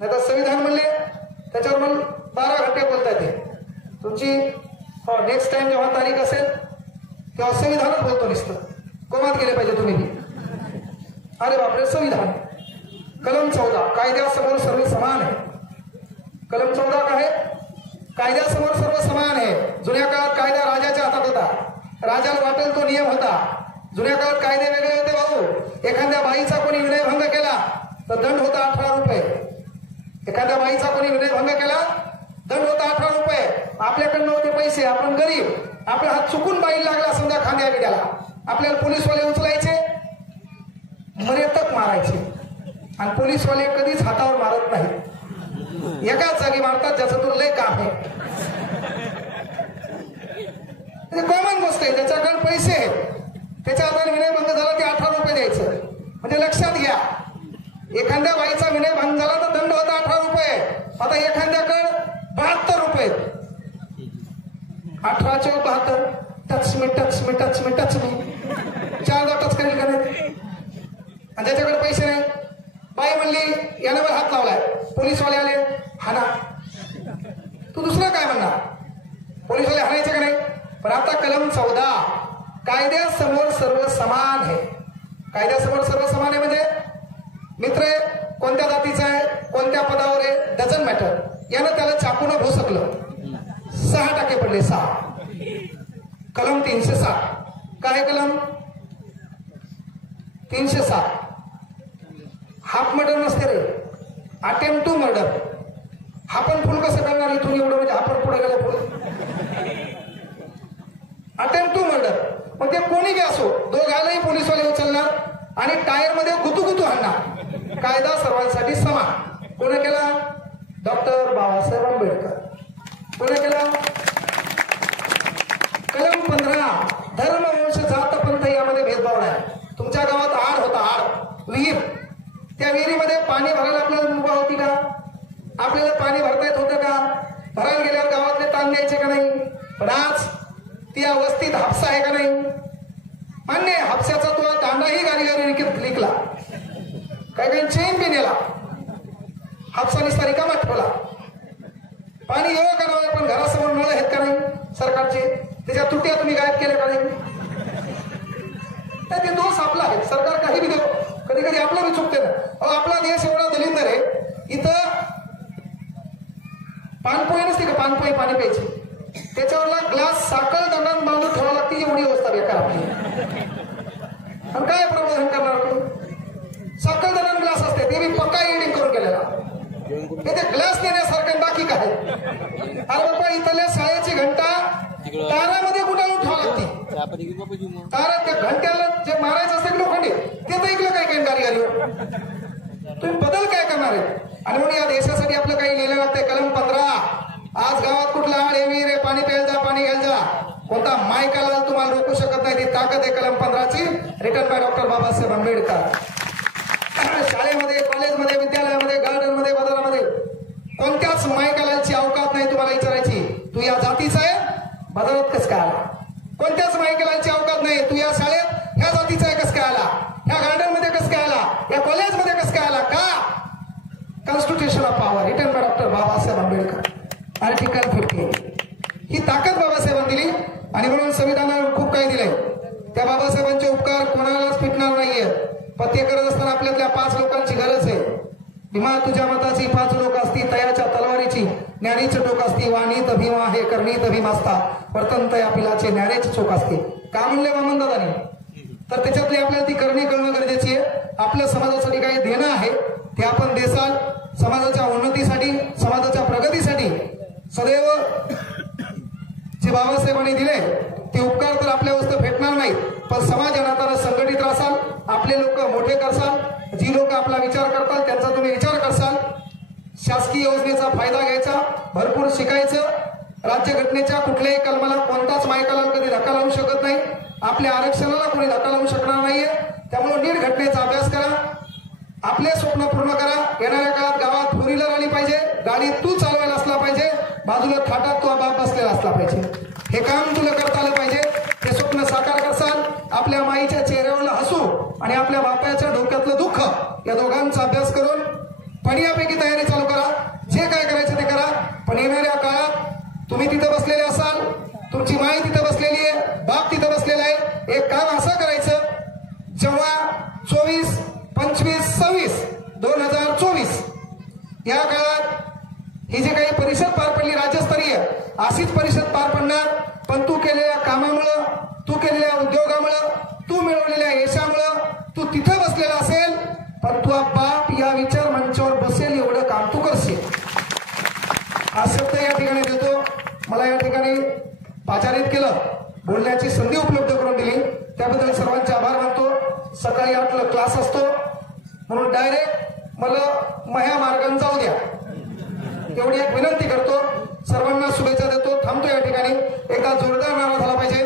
नाही तर संविधान म्हणले त्याच्यावर मला 12 घंटे बोलता येते. तुमची नेक्स्ट टाइम जेव्हा तारीख असेल तेव्हा संविधानच बोलतो नुसतं. कोमात गेले पाहिजे तुम्ही. अरे बापरे, संविधान कलम 14 कायद्यासमोर सर्व समान आहे. कलम 14 काय आहे? कायद्यासमोर सर्व समान आहे. जुन्या काळात कायदा राजाच्या हातात होता. राजाला वाटेल तो नियम होता. जुन्या काळात कायदे वेगळे होते भाऊ. एखाद्या बाईचा कोणी विनयभंग केला तर दंड होता 18 रुपये. एखाद्या बाईचा कोणी विनयभंग केला दंड होता 18 रुपये. आपल्याकडे नव्हते पैसे, आपण गरीब, आपला हात चुकून बाईला लागला समजा खांद्या बिड्याला, आपल्याला पोलीसवाले उचलायचे, मरेतक मारायचे. आणि पोलीसवाले कधीच हातावर मारत नाही, एकाच जागी मारतात ज्याचं तुला लय काम आहे. कॉमन गोष्ट आहे. ज्याच्याकडे पैसे आहेत त्याच्या हाताने विनयभंग झाला ते 18 रुपये द्यायचं. म्हणजे लक्षात घ्या, एखाद्या बाईचा विनयभंग झाला तर दंड होता 18 रुपये. आता एखाद्याकडे 72 रुपये, 18 × 72, touch me touch me touch me touch me 4दा टच करेल का नाही. आणि ज्याच्याकडे पैसे नाही, बाई म्हणली यानं मला हात लावलाय, पोलीसवाले आले हाना, तू दुसरं काय म्हणणार? पोलीसवाले हाणायचे का नाही? पण आता कलम 14 कायद्यासमोर सर्व समान आहे. कायद्यासमोर सर्व समान आहे म्हणजे मित्र कोणत्या जातीचा आहे, कोणत्या पदावर आहे, डझंट मॅटर. यानं त्याला चाकून भोसकलं, 6% पडले. 6 कलम 307 काय कलम 307 हाफ मर्डर नसते रे, अटेम्प्ट टू मर्डर. हा पण फुल कसं करणार इथून एवढं, म्हणजे आपण पुढे गेलं फुल. अटेम्प्ट टू मर्डर मग ते कोणी बी असो, दोघांनाही पोलीसवाले उचलणार आणि टायर मध्ये गुतू आणणार. कायदा सर्वांसाठी समान. कोणी केला? डॉक्टर बाबासाहेब आंबेडकर. कोणी केला? कलम 15 धर्म वंश जात पंथ यामध्ये भेदभाव नाही. तुमच्या गावात आड होता, आड विहीर, त्या विहिरीमध्ये पाणी भरायला आपल्याला मुभा होती का? आपल्याला पाणी भरता येत होतं का? भरायला गेल्यावर गावातले ताण द्यायचे का नाही? पण आज ती अवस्थित हापसा आहे का नाही? मान्य आहे, हापशाचा तो दांडाही गाडी लिखला, काही चेन बी नेला, हापसाने रिकामा ठेवला. पाणी येऊ का नाही, पण घरासमोर नळ आहेत का नाही सरकारचे, त्याच्या तुट्या तुम्ही गायब केल्या का नाही? ते दोष आपला आहे. सरकार काही बी देतो, कधी कधी आपला बी चुकते ना. आपला देश एवढा दलिंदर आहे, इथं पानपोई नसते का, पानपोई पाणी प्यायची, त्याच्यावरला ग्लास साखर दंडात बांधून ठेवावं लागते. एवढी अवस्था बेकार आपली. आणि काय प्रबोधन करणार तुम्ही? साखर दंडात ग्लास असते, ते मी पक्का एडिंग करून केलेला. ते ग्लास देण्यासारखं बाकी काय? अरे बाबा, इथल्या शाळेची घंटा तारामध्ये गुंडाळून ठेवावं लागते. तारा त्या घंट्याला जे मारायचं असतं लोखंडी, ते तर ऐकलं काय काय गाडीवर. तुम्ही बदल काय करणार आहे? आणि म्हणून या देशासाठी आपलं काही लिहिलं लागतंय. कलम 15 आज गावात कुठला आड विहीर आहे, पाणी प्यायला जा, पाणी घ्यायला जा, कोणता मायकाला तुम्हाला रोखू शकत नाही. ती ताकद आहे कलम 15ची, written by doctor Babasaheb Ambedkar. शाळेमध्ये, कॉलेजमध्ये, विद्यालयामध्ये, गार्डनमध्ये, बाजारामध्ये कोणत्याच मायकालाची अवकात नाही तुम्हाला विचारायची तू या जातीचा आहे, बाजारात कसं काय आला? कोणत्याच मायकालाची अवकात नाही तू या शाळेत ह्या जातीचा आहे कसं काय आला, ह्या गार्डनमध्ये कसं काय आला, या कॉलेजमध्ये कसं काय आला? का? Constitution of power return by doctor Babasaheb Ambedkar, article 50. ही ताकद बाबासाहेबांनी दिली आणि म्हणून संविधानावर खूप काही दिलंय. त्या बाबासाहेबांचे उपकार कोणालाच फिटणार नाहीये. पत्ते करत असताना आपल्यातल्या 5 लोकांची गरज आहे. भीमा तुझ्या मताची 5 लोक असती, तयाच्या तलवारीची ज्ञानीचे टोक असती, वाणीत भीमा आहे करणीत भीम असता, वर्तन तया पिलाचे ज्ञानेचे चोक असते. का म्हणले वामन दादानी? तर त्याच्यातली आपल्याला ती करणी करणं गरजेची आहे. आपल्या समाजासाठी काही देणं आहे ते आपण देसाल. समाजाच्या उन्नतीसाठी, समाजाच्या प्रगतीसाठी सदैव जे बाबासाहेबांनी दिले ते उपकार तर आपल्या वस्तू भेटणार नाहीत, पण समाज नाताना संघटित राहाल, आपले लोक मोठे करसाल, जी लोक आपला विचार करतात त्यांचा तुम्ही विचार करसाल, शासकीय योजनेचा फायदा घ्यायचा, भरपूर शिकायचं. राज्यघटनेच्या कुठल्याही कलमाला कोणताच मायकाला कधी धक्का लावू शकत नाही. आपल्या आरक्षणाला कोणी धक्का लावू शकणार नाहीये. त्यामुळे नीट घटनेचा अभ्यास करा, आपले स्वप्न पूर्ण करा. येणाऱ्या काळात गावात 4 व्हीलर आली पाहिजे, गाडी तू चालवायला असला पाहिजे, बाजूला थाटात तो बाप बसलेला असला पाहिजे. हे काम तुला करता आलं पाहिजे. ते स्वप्न साकार करसाल, आपल्या माईच्या चेहऱ्यावरला हसू आणि आपल्या बापाच्या डोक्यातलं दुःख या दोघांचा अभ्यास करून पडियापैकी तयारी चालू करा. या काळात ही जी काही परिषद पार पडली राज्यस्तरीय अशीच परिषद पार पडणार, पण तू केलेल्या कामामुळं, तू केलेल्या उद्योगामुळं, तू मिळवलेल्या यशामुळं तू तिथं बसलेला असेल, पण तू बाप या विचार मंचावर बसेल एवढं काम तू करशील. हा शब्द या ठिकाणी देतो. मला या ठिकाणी पाचारित केलं, बोलण्याची संधी उपलब्ध करून दिली, त्याबद्दल सर्वांचे आभार मानतो. सकाळी 8ला क्लास असतो म्हणून डायरेक्ट मला माया मार्गाने जाऊ द्या एवढी एक विनंती करतो. सर्वांना शुभेच्छा देतो. थांबतो या ठिकाणी. एकदा जोरदार नारा झाला पाहिजे.